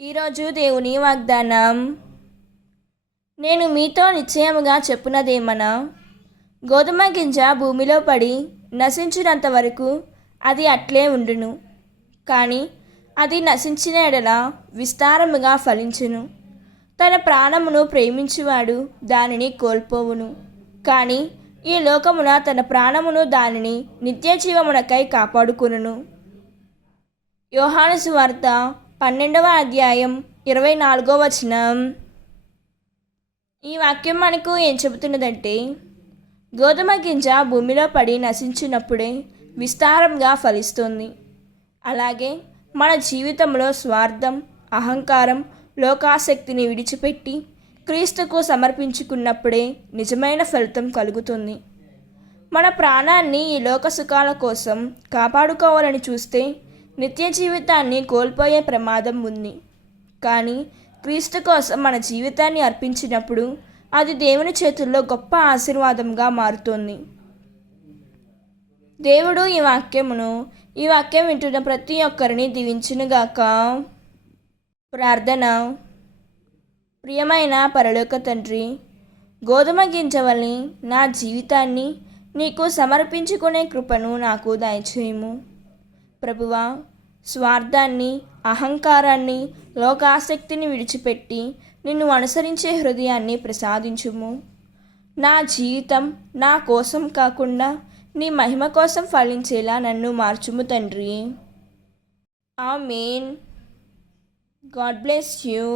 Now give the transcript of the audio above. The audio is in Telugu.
ఈరోజు దేవుని వాగ్దానం. నేను మీతో నిశ్చయముగా చెప్పునదేమనా, గోధుమ గింజ భూమిలో పడి నశించినంత వరకు అది అట్లే ఉండును, కానీ అది నశించిన ఎడల విస్తారముగా ఫలించును. తన ప్రాణమును ప్రేమించువాడు దానిని కోల్పోవును, కానీ ఈ లోకమున తన ప్రాణమును దానిని నిత్యజీవమునకై కాపాడుకొనును. యోహాను సువార్త 12వ అధ్యాయం 24వ వచనం. ఈ వాక్యం మనకు ఏం చెబుతున్నదంటే, గోధుమ గింజ భూమిలో పడి నశించినప్పుడే విస్తారంగా ఫలిస్తుంది. అలాగే మన జీవితంలో స్వార్థం, అహంకారం, లోకాసక్తిని విడిచిపెట్టి క్రీస్తుకు సమర్పించుకున్నప్పుడే నిజమైన ఫలితం కలుగుతుంది. మన ప్రాణాన్ని ఈ లోక సుఖాల కోసం కాపాడుకోవాలని చూస్తే నిత్య జీవితాన్ని కోల్పోయే ప్రమాదం ఉంది. కానీ క్రీస్తు కోసం మన జీవితాన్ని అర్పించినప్పుడు అది దేవుని చేతుల్లో గొప్ప ఆశీర్వాదంగా మారుతుంది. దేవుడు ఈ వాక్యం వింటున్న ప్రతి ఒక్కరిని దీవించునుగాక. ప్రార్థన. ప్రియమైన పరలోక తండ్రి, గోధుమ గింజ వలె నా జీవితాన్ని నీకు సమర్పించుకునే కృపను నాకు దయచేయము. ప్రభువా, స్వార్థాన్ని, అహంకారాన్ని, లోకాసక్తిని విడిచిపెట్టి నిన్ను అనుసరించే హృదయాన్ని ప్రసాదించుము. నా జీవితం నా కోసం కాకుండా నీ మహిమ కోసం ఫలించేలా నన్ను మార్చుము తండ్రి. ఆమేన్. God bless you.